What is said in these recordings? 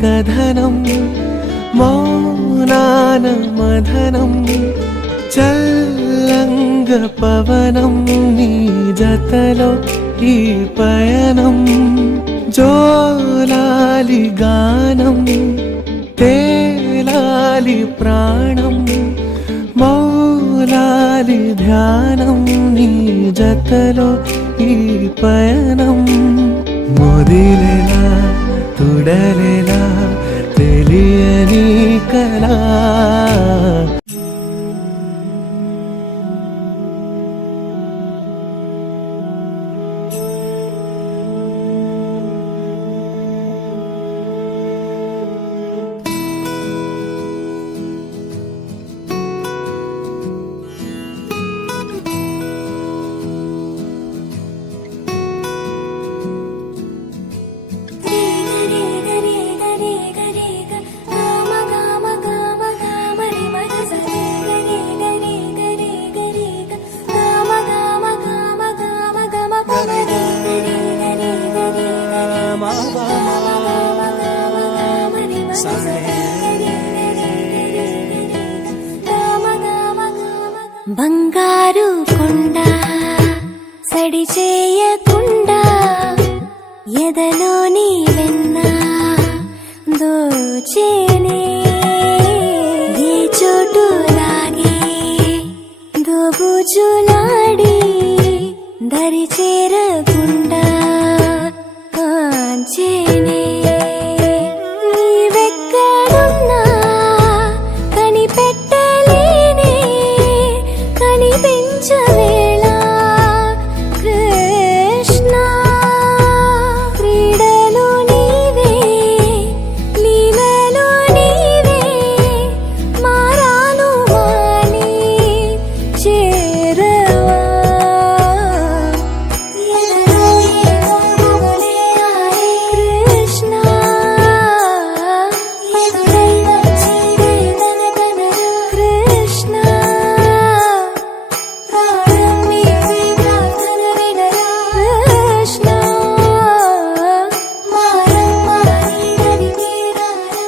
కథనం మౌనాన మదనం చల్లంగ పవనం నీ జతలో ఈ పయనం జోలాలి గానం తేలాలి ప్రాణం మౌలాలి ధ్యానం నీ జతలో ఈ పయనం మొదిలేలా తుడలేలా తెలియని కళా బంగారు కొండ సడి చేయకుండా ఎదలోని వెన్న దోచేనే ఏ చోటు లాగే దోబుజులాడి దరి చేరకుండా కాంచేనే నీవెక్కడున్నా కనిపెట్టలేనే కనిపించవేళ కృష్ణ క్రీడలు నీవే లీలలు నీవే మారాను మాని చేరవా ఎదలో ఏమో మొదలే ఆరే కృష్ణ ఎదురై వచ్చి వేదన కృష్ణ ప్రాణం నీవే ప్రార్థన వినరా కృష్ణ మారం మాని నది తీరారా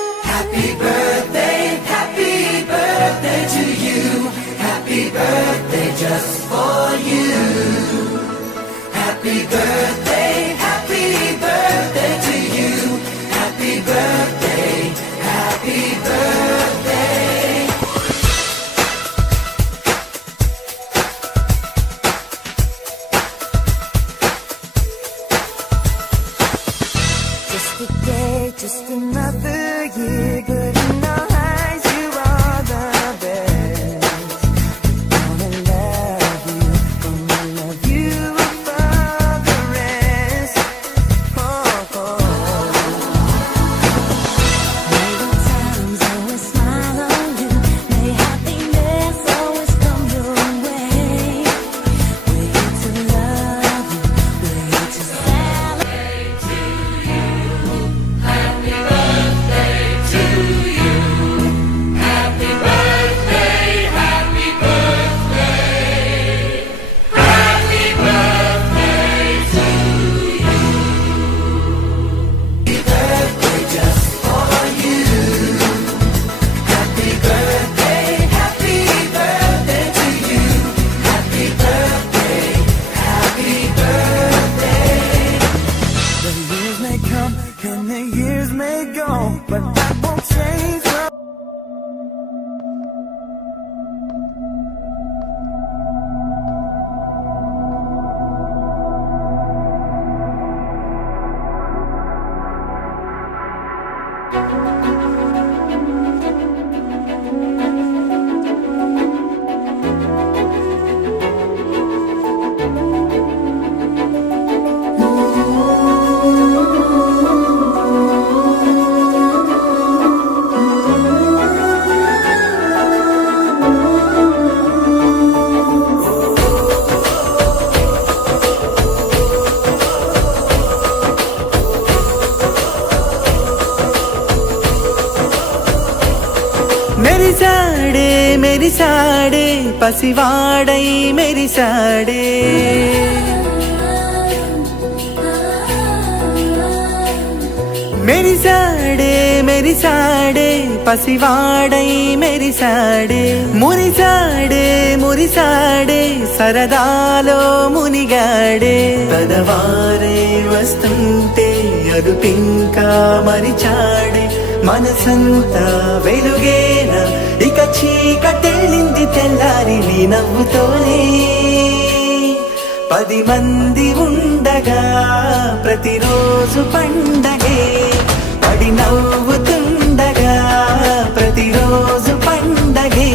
Just a day, just another year. Good in our eyes, you are the best. Gonna love you above the rest. Oh, oh. May the times always smile on you. May happiness always come your way. We're here to love you. We're here to celebrate. The years may come and the years may go, but that won't change. మెరిసాడే మెరిసాడే పసివాడై మెరిసాడే మెరిసాడే మెరిసాడే పసివాడై మెరిసాడే మురిసాడే మురిసాడే సరదాలో మునిగాడే తనవారే వస్తుంటే అరుపింకా మరిచాడే మనసంతా వెలుగేన ఇక చీకటెళ్ళింది తెల్లారి నీ నవ్వుతోనే 10 మంది ఉండగా ప్రతిరోజు పండగే పడి నవ్వుతుండగా ప్రతిరోజు పండగే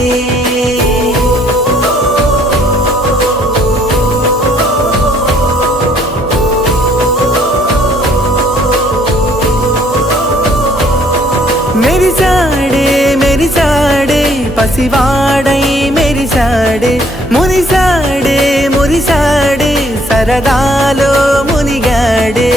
మెరిసాడే మెరిసాడే పసివాడై మెరిసాడే మురిసాడే మురిసాడే సరదాలో మునిగాడే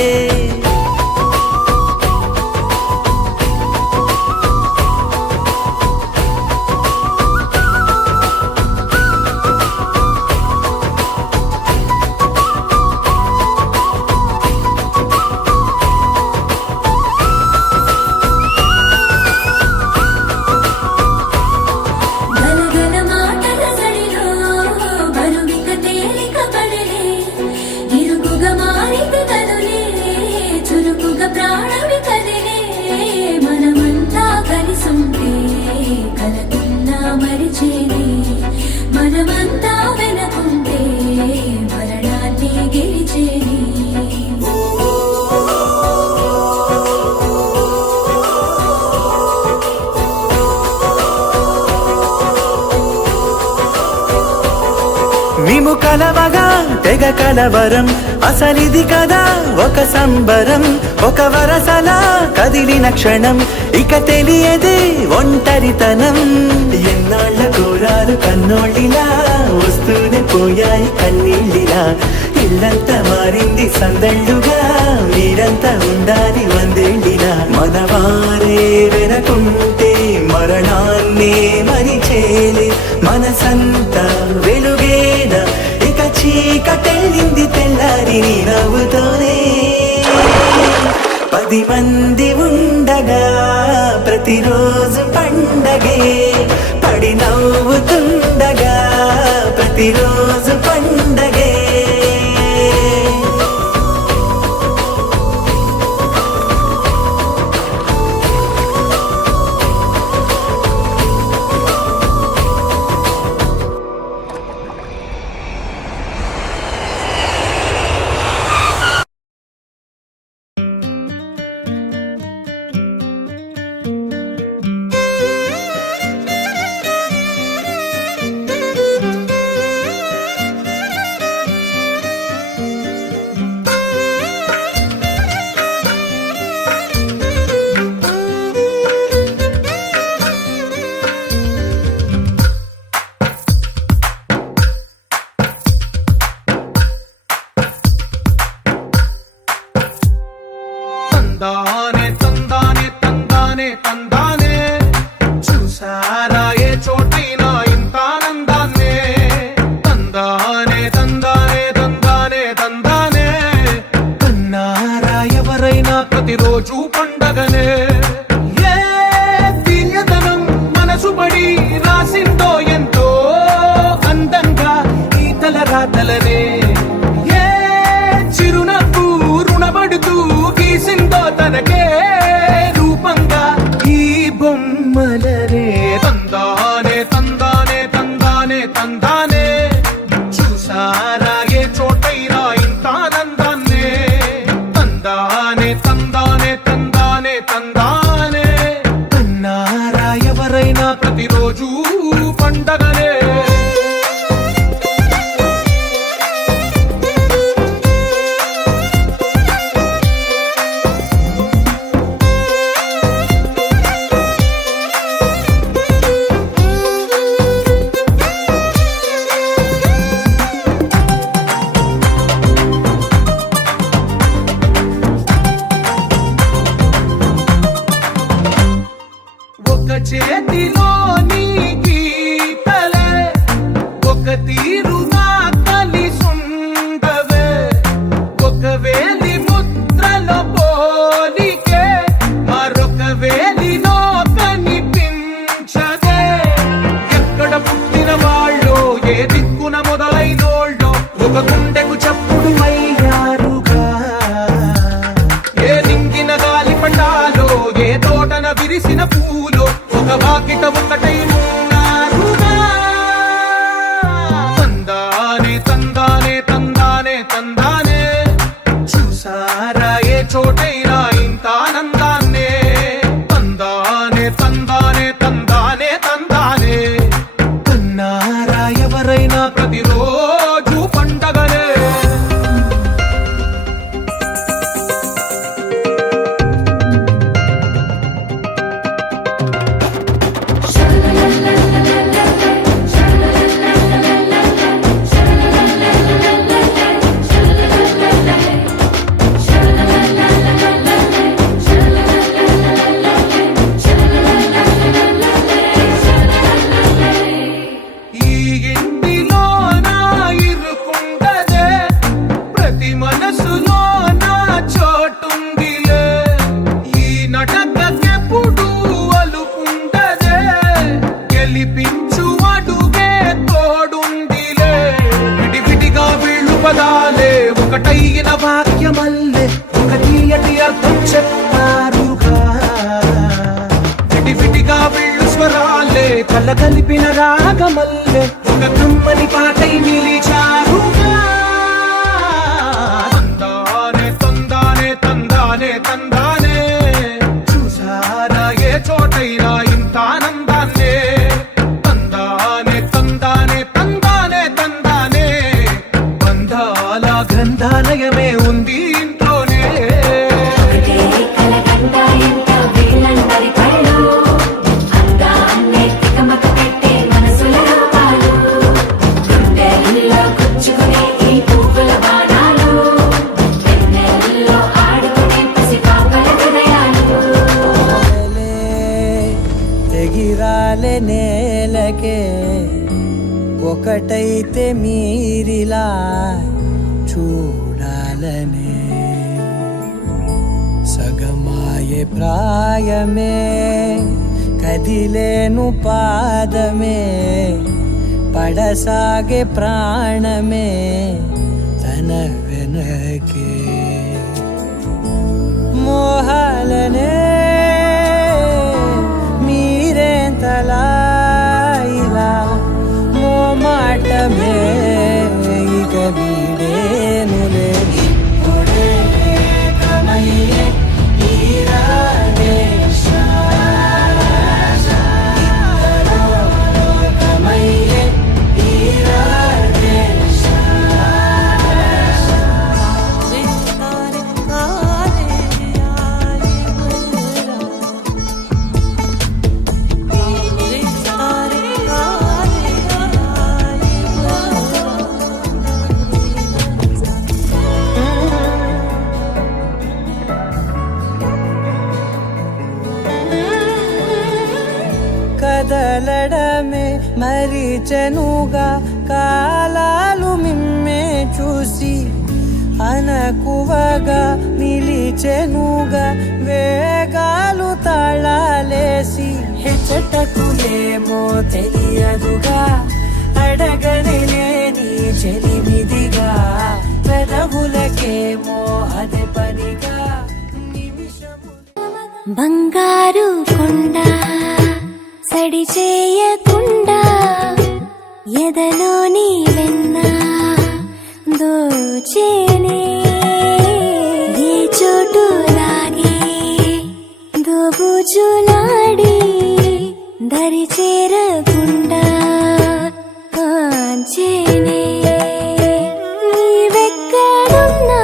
గలగల మాటల సడిలో బరువిక తేలిక పడలే ఇరుకుగా మారిత కదులే చురుకుగా ప్రాణమి కదిలే మనమంతా కలిసుంటే కలకున్నా మరిచేనే మనమంతా వెనకుంటే మరణాన్ని గెలిచేనే మేము కలవగా తెగ కలవరం అసలిది కదా ఒక సంబరం ఒక వరసలా కదిలిన క్షణం ఇక తెలియదే ఒంటరితనం ఎన్నాళ్ళ కోరాలు కన్నోళ్ళిలా వస్తూనే పోయాయి కన్నీళ్ళిలా ఇల్లంతా మారింది సందళ్ళుగా మీరంతా ఉండాలి వందేళ్ళిలా మనవారే వెనకుంటే మరణాన్నే మరిచేలే మనసంతా వెలుగేన ఇక చీకటెళ్ళింది తెల్లారి నీ నవ్వుతోనే 10 మంది ఉండగా ప్రతిరోజు పండగే పడి నవ్వుతుండగా ప్రతిరోజు పండగే తందానే తందానే తందానే తందానే చూసారా ఏ చోటైనా ఇంత ఆనందాన్నే తందానే తందానే తందానే తందానే కన్నారా ఎవరైనా ప్రతిరోజు పండగనే ఏ తీయదనం మనసు పడి రాసిందో ఎంతో అందంగా ఈ తల రాతలనే ఏ చిరునవ్వు రుణపడుతూ గీసిందో తనకే రూపంగా ఈ బొమ్మలనే తందానే తందానే తందానే తందానే చూసారా ఏ చోటైనా ఇంత ఆనందాన్నే తందానే తందానే తందానే తందానే కన్నారా ఎవరైనా ప్రతిరోజు పండగనే గుండెకు చప్పుడు అయ్యారుగా. ఏ నింగిన గాలి పటాలో ఏ తోటన విరిసిన పూలో ఒక వాకిట ఒకటై ఉన్నారుగా. తందానే తందానే తందానే తందానే చూసారా ఏ చోటైనా ఇంత ఆనందాన్నే. తందానే తందానే తందానే తందానే కన్నారా ఎవరైనా ప్రతిరోజు పండగనే. ఈ ఇంటిలోన ఇరుకుండదే ప్రతి మనసులోన చోటుందిలే. ఈ నటకెప్పుడు అలుకుండదే గెలిపించు అడుగే తోడుందిలే. విడివిడిగా వీళ్ళు పదాలే ఒకటైన వాక్యమల్లే ఒక తీయటి అర్థం చెప్పారుగా. విడివిడిగా వీళ్ళు స్వరాలే కల కలిపిన రాగమల్లే ఒక కమ్మని పాటై నిలిచారుగా. తందానే తందానే తందానే తందానే చూసారా ఏ చోటైనా ఇంత ఆనందాన్నే. తందానే తందానే తందానే తందానే బంధాల గ్రంథాలయమే ఉంది ఇంట్లోనే. ఒకటే కలగంట ఎంత వీళ్ళందరి కళ్ళు అందాన్నే తికమక పెట్టే మనసుల రూపాలు. గుండెల్లో గుచ్చుకునే ఈ పువ్వుల బాణాలు వెన్నెల్లో ఆడుకునే పసిపాపల హృదయాలు. తెగిరాలే నేలకే ఒకటైతే మీరిలా చూడాలనే. సగమాయే ప్రాయమే కదిలేను పాదమే పడసాగే ప్రాణమే తన వెనకే. మోహాలనే మీరేంతలా ఇలా మోమాటమే ఇక వీడేనులే. ఇప్పుడే ఏకమయ్యే ఈరాడే శ్వాస. ఇద్దరో లోకమయ్యే ఈరాడే శ్వాస. కదలడమే మరిచెనుగా కాలాలు మిమ్మే చూసి అనకువగా నిలిచెనుగా వేగాలు తాళాలేసి. హెచ్చటకులేమో తెలియదుగా అడగనే నీ చెలిమిదిగా పెదవులకేమో అదే పనిగా నిమిషము. బంగారు కొండ సడి చేయకుండా ఎదలోని వెన్న దోచేనే. ఏ చోటు లాగే దోబుజులాడి దరి చేరకుండా కాంచేనే. నీవెక్కడున్నా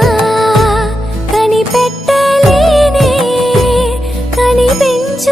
కనిపెట్టలేనే కనిపించ